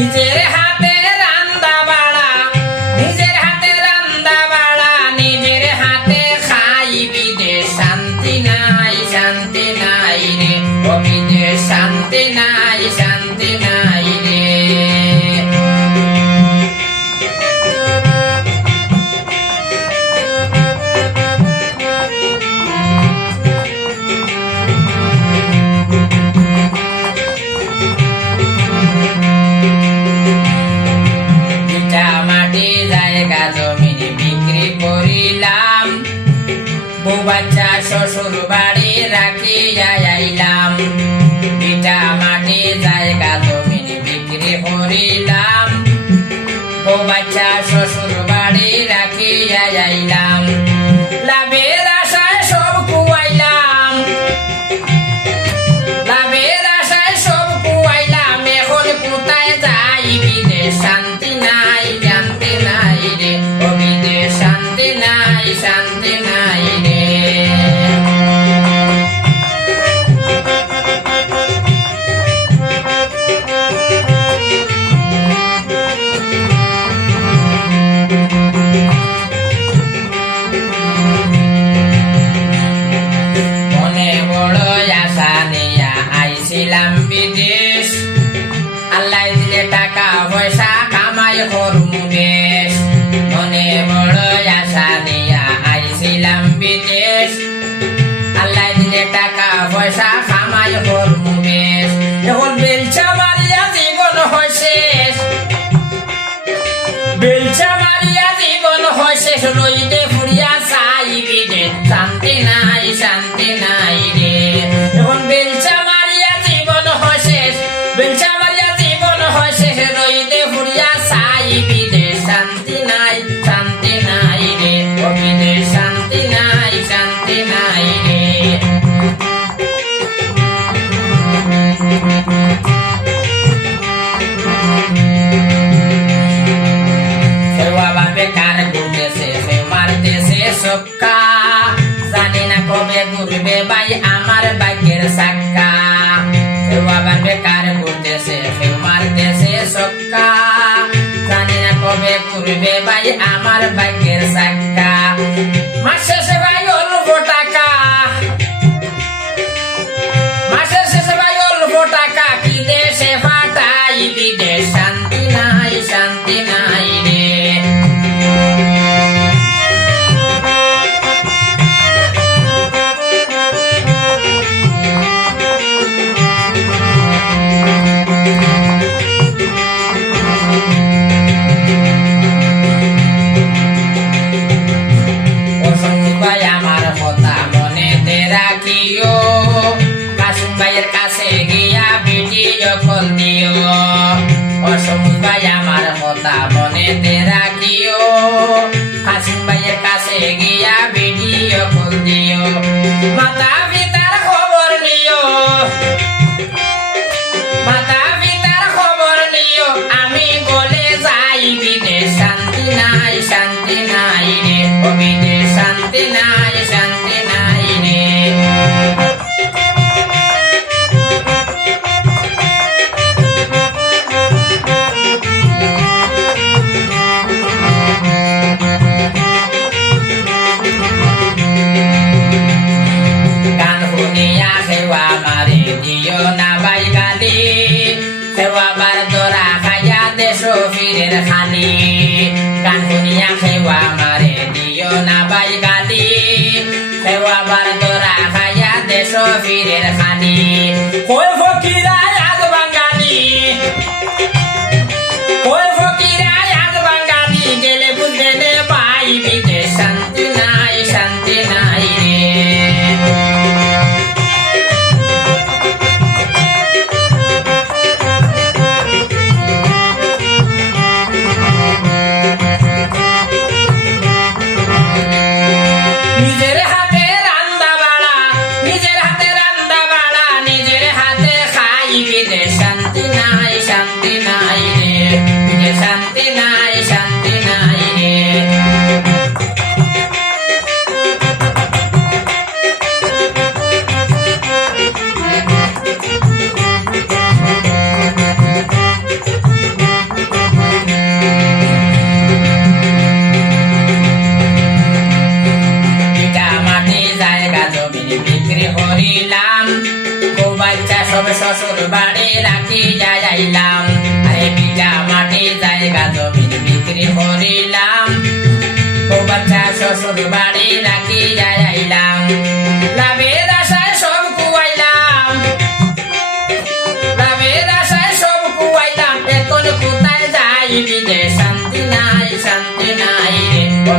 নিজের হাতে রান্দা বাড়া, নিজের হাতে রান্দা বাড়া, নিজের হাতে খাই বিদেশ শান্তি নাই শান্তি নাই রে। ও শান্তি নাই, শান্তি জায়গা জমিনে বিক্রি করিলাম। বউ বাচ্চা শ্বশুর বাড়ি রাখি আইলাম। ইটা মাটি জায়গা আল্লাহ দিলে টাকা পয়সা কামাই করুম বেশ মনে বড় আশা নিয়া আইছিলাম বিদেশ। আল্লাহ দিলে টাকা পয়সা কামাই করুম বেশ এখন বেলচা সক্কা জানি না কবে ঘুরবে ভাই, আমার বাইকের সাক্কা কেউ আবার বেকার ঘুরতেছে, কেউ মারতেছে সক্কা জানি না কবে ঘুরবে ভাই, আমার বাইকের সাক্কা কথা মনেতে রাখিও। কাসুম ভাইয়ের কাছে গিয়া ভিডিও কল দিও। মাতা মাৰি দিও না বাই গালি বাৰ খাইয়া দেশ ফিরের খালি। গান শুনিয়া সেৱা মাৰে দিও না বাই গালি সেৱা দোরা খাইয়া দেশ ফিরের খালি। আইলাম আরে বিঘা মাটি জায়গা জমিন বিক্রি করিলাম। ও বাচ্চা শ্বশুর বাড়ি রাখি আইলাম লাভের আশায় সব কুয়াইলাম। লাভের আশায় সব কুয়াইলাম। এখন কোথায় যাই বিদে শান্তি নাই শান্তি নাই রে। ও